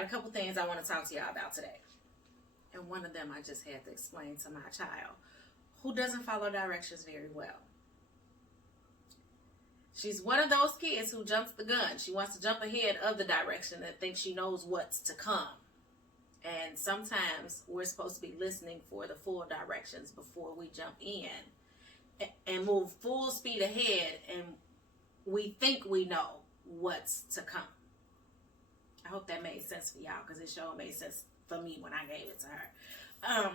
got a couple things I want to talk to y'all about today. And one of them I just had to explain to my child, who doesn't follow directions very well. She's one of those kids who jumps the gun. She wants to jump ahead of the direction and thinks she knows what's to come. And sometimes we're supposed to be listening for the full directions before we jump in and move full speed ahead, and we think we know what's to come. I hope that made sense for y'all, because it sure made sense for me when I gave it to her.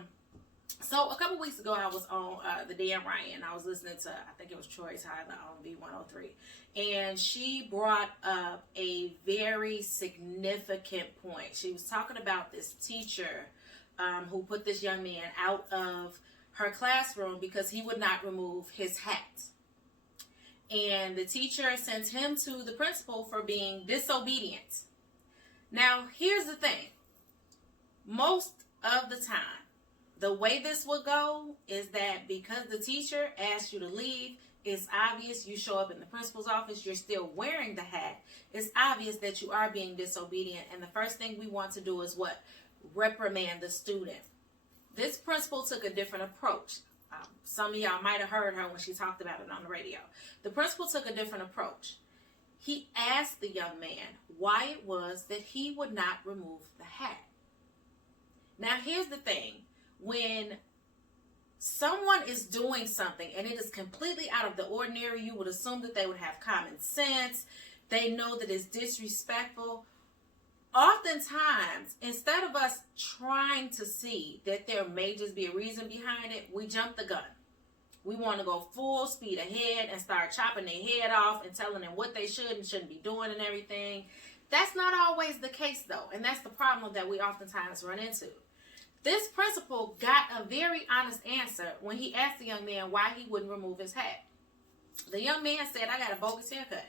So a couple weeks ago, I was on the Dan Ryan. I was listening to, I think it was Troy Tyler on V103. And she brought up a very significant point. She was talking about this teacher who put this young man out of her classroom because he would not remove his hat. And the teacher sent him to the principal for being disobedient. Now, here's the thing. Most of the time, the way this will go is that because the teacher asked you to leave, it's obvious. You show up in the principal's office, you're still wearing the hat. It's obvious that you are being disobedient. And the first thing we want to do is what? Reprimand the student. This principal took a different approach. Some of y'all might have heard her when she talked about it on the radio. The principal took a different approach. He asked the young man why it was that he would not remove the hat. Now, here's the thing. When someone is doing something and it is completely out of the ordinary, you would assume that they would have common sense. They know that it's disrespectful. Oftentimes, instead of us trying to see that there may just be a reason behind it, we jump the gun. We want to go full speed ahead and start chopping their head off and telling them what they should and shouldn't be doing and everything. That's not always the case, though, and that's the problem that we oftentimes run into. This principal got a very honest answer when he asked the young man why he wouldn't remove his hat. The young man said, I got a bogus haircut,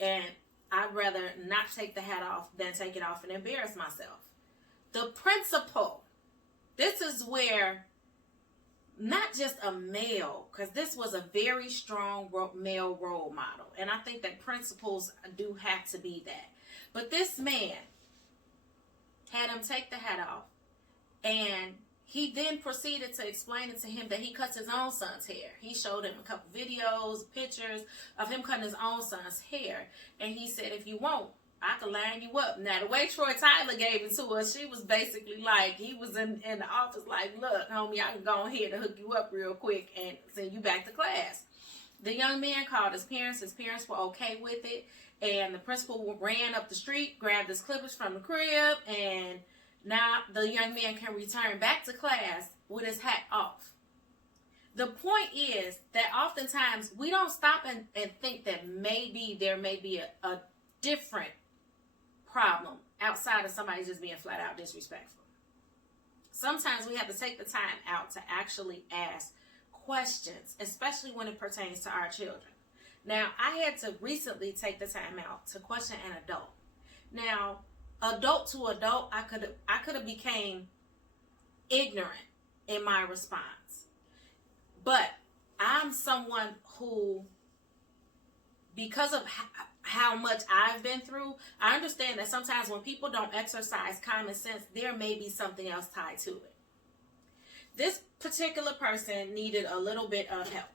and I'd rather not take the hat off than take it off and embarrass myself. The principal, this is where not just a male, because this was a very strong male role model, and I think that principals do have to be that. But this man had him take the hat off, and he then proceeded to explain it to him that he cuts his own son's hair. He showed him a couple videos, pictures of him cutting his own son's hair. And he said, if you want, I can line you up. Now, the way Troy Tyler gave it to us, she was basically like, he was in the office like, look, homie, I can go ahead and hook you up real quick and send you back to class. The young man called his parents. His parents were okay with it. And the principal ran up the street, grabbed his clippers from the crib, and now the young man can return back to class with his hat off. The point is that oftentimes we don't stop and think that maybe there may be a different problem outside of somebody just being flat out disrespectful. Sometimes we have to take the time out to actually ask questions, especially when it pertains to our children. Now, I had to recently take the time out to question an adult. Now, adult to adult, I could have became ignorant in my response. But I'm someone who, because of how much I've been through, I understand that sometimes when people don't exercise common sense, there may be something else tied to it. This particular person needed a little bit of help.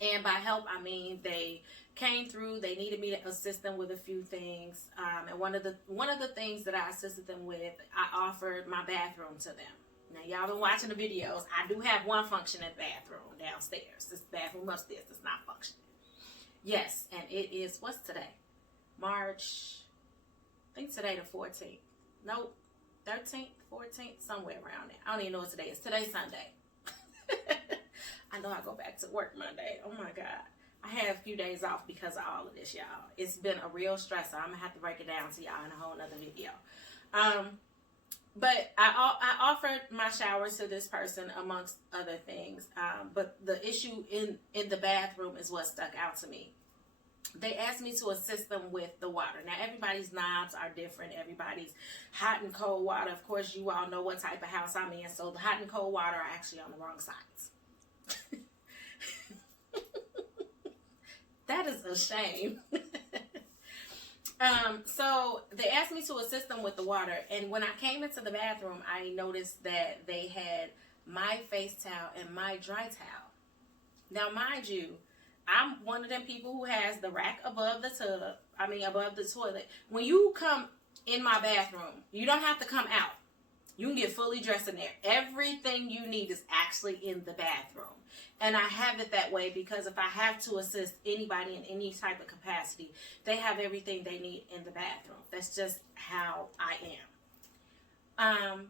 And by help, I mean they came through. They needed me to assist them with a few things. And one of the things that I assisted them with, I offered my bathroom to them. Now, y'all been watching the videos. I do have one functioning bathroom downstairs. This bathroom upstairs is not functioning. Yes, and it is, what's today? March, I think today the 14th. Nope, 13th, 14th, somewhere around there. I don't even know what today is. Today's Sunday. I know I go back to work Monday. Oh my God. I have a few days off because of all of this, y'all. It's been a real stressor. I'm going to have to break it down to y'all in a whole nother video. But I offered my showers to this person amongst other things. But the issue in the bathroom is what stuck out to me. They asked me to assist them with the water. Now, everybody's knobs are different. Everybody's hot and cold water. Of course, you all know what type of house I'm in. So the hot and cold water are actually on the wrong sides. That is a shame. So they asked me to assist them with the water, and when I came into the bathroom, I noticed that they had my face towel and my dry towel. Now, mind you, I'm one of them people who has the rack above the tub. Above the toilet. When you come in my bathroom, you don't have to come out. You can get fully dressed in there. Everything you need is actually in the bathroom. And I have it that way because if I have to assist anybody in any type of capacity, they have everything they need in the bathroom. That's just how I am.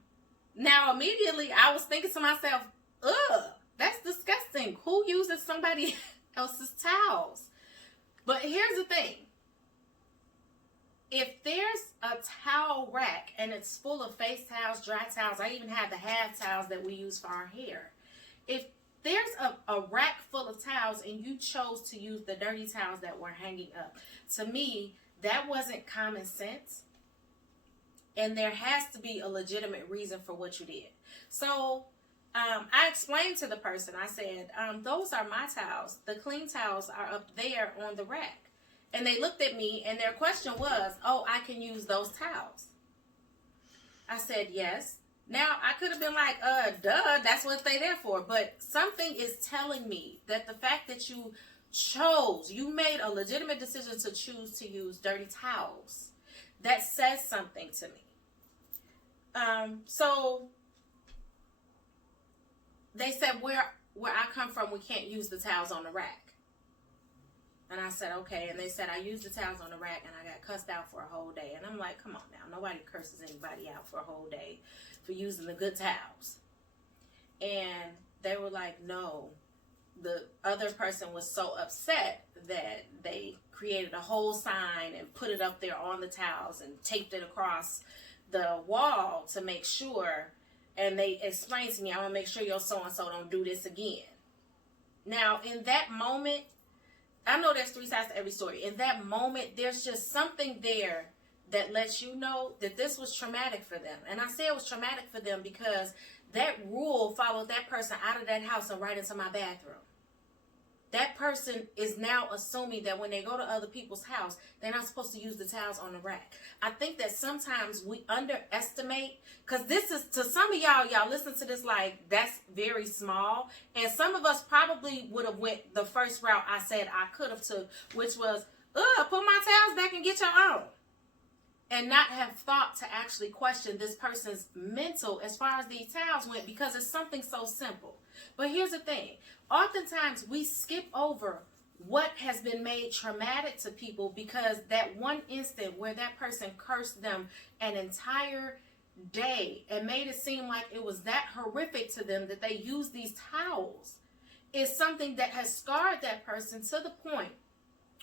Now, immediately, I was thinking to myself, ugh, that's disgusting. Who uses somebody else's towels? But here's the thing. If there's a towel rack and it's full of face towels, dry towels, I even have the half towels that we use for our hair. If there's a rack full of towels and you chose to use the dirty towels that were hanging up, to me, that wasn't common sense. And there has to be a legitimate reason for what you did. So I explained to the person, I said, those are my towels. The clean towels are up there on the rack. And they looked at me and their question was, oh, I can use those towels. I said, yes. Now, I could have been like, duh, that's what they're there for. But something is telling me that the fact that you made a legitimate decision to choose to use dirty towels, that says something to me. So they said, where I come from, we can't use the towels on the rack. And I said, okay. And they said, I used the towels on the rack and I got cussed out for a whole day. And I'm like, come on now. Nobody curses anybody out for a whole day for using the good towels. And they were like, no. The other person was so upset that they created a whole sign and put it up there on the towels and taped it across the wall to make sure. And they explained to me, I want to make sure your so-and-so don't do this again. Now, in that moment, I know there's three sides to every story. In that moment, there's just something there that lets you know that this was traumatic for them. And I say it was traumatic for them because that rule followed that person out of that house and right into my bathroom. That person is now assuming that when they go to other people's house, they're not supposed to use the towels on the rack. I think that sometimes we underestimate, because this is, to some of y'all listen to this like that's very small. And some of us probably would have went the first route I said I could have took, which was, put my towels back and get your own. And not have thought to actually question this person's mental as far as these towels went, because it's something so simple. But here's the thing. Oftentimes we skip over what has been made traumatic to people because that one instant where that person cursed them an entire day and made it seem like it was that horrific to them that they used these towels is something that has scarred that person to the point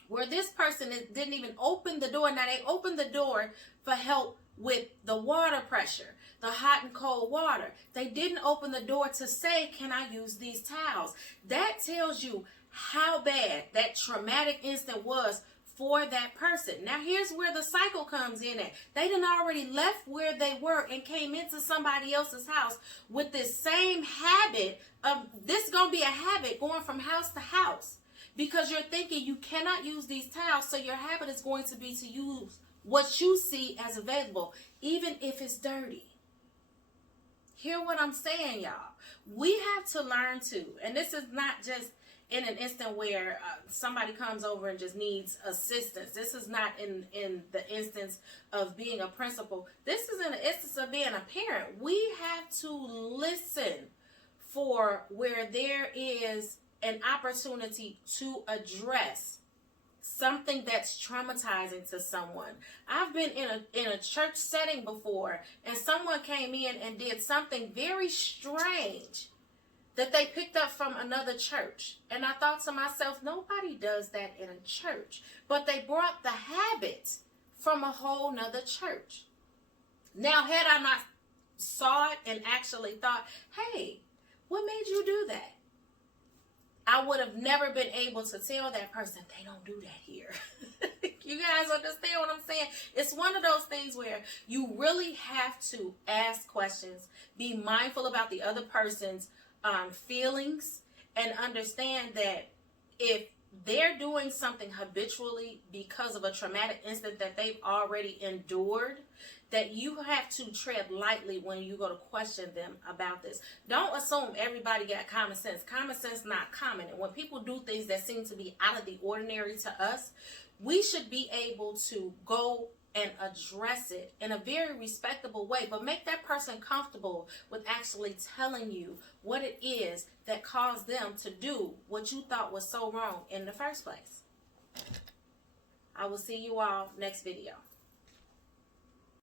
where this person didn't even open the door. Now, they opened the door for help with the water pressure, the hot and cold water. They didn't open the door to say, can I use these towels? That tells you how bad that traumatic instant was for that person. Now, here's where the cycle comes in at. They done already left where they were and came into somebody else's house with this same habit of, this is going to be a habit going from house to house. Because you're thinking you cannot use these towels, so your habit is going to be to use what you see as available, even if it's dirty. Hear what I'm saying, y'all. We have to learn to, and this is not just in an instant where somebody comes over and just needs assistance. This is not in the instance of being a principal. This is in the instance of being a parent. We have to listen for where there is an opportunity to address something that's traumatizing to someone. I've been in a church setting before, and someone came in and did something very strange that they picked up from another church. And I thought to myself, nobody does that in a church. But they brought the habit from a whole nother church. Now, had I not saw it and actually thought, hey, what made you do that? I would have never been able to tell that person, they don't do that here. You guys understand what I'm saying? It's one of those things where you really have to ask questions, be mindful about the other person's feelings, and understand that if they're doing something habitually because of a traumatic incident that they've already endured, that you have to tread lightly when you go to question them about this. Don't assume everybody got common sense. Common sense not common. And when people do things that seem to be out of the ordinary to us, we should be able to go and address it in a very respectable way, but make that person comfortable with actually telling you what it is that caused them to do what you thought was so wrong in the first place. I will see you all next video.